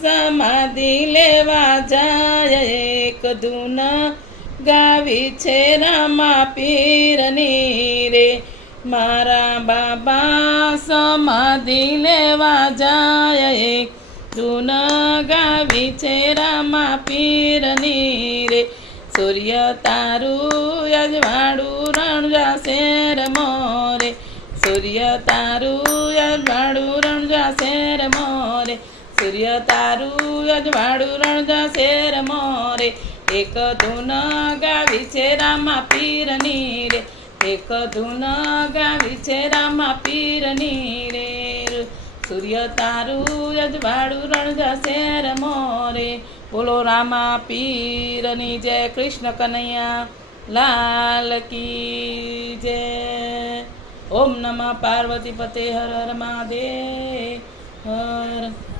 સમાધિ લેવા જાય એક ધૂન ગાવી છે રામા પીરની રે મારા બાબા સમાધિ લેવા જાય એક ધૂન ગાવી છે રામા પીરની રે સૂર્ય તારું અજવાળું રણજાશે મોરે સૂર્ય તારું અજવાળું રણજાશે મોરે સૂર્ય તારું અજવાળું રણજાશે મોરે એક ધૂન ગાવી છે રામા પીરની રે એક ધૂન ગાવી છે રામા પીરની રે સૂર્ય તારું અજવાળું રણજાશે મોરે બોલો રામા પીરની જય કૃષ્ણ કનૈયા લાલ કી જય ઓમ નમઃ પાર્વતી પતે હર હર મહાદેવ હર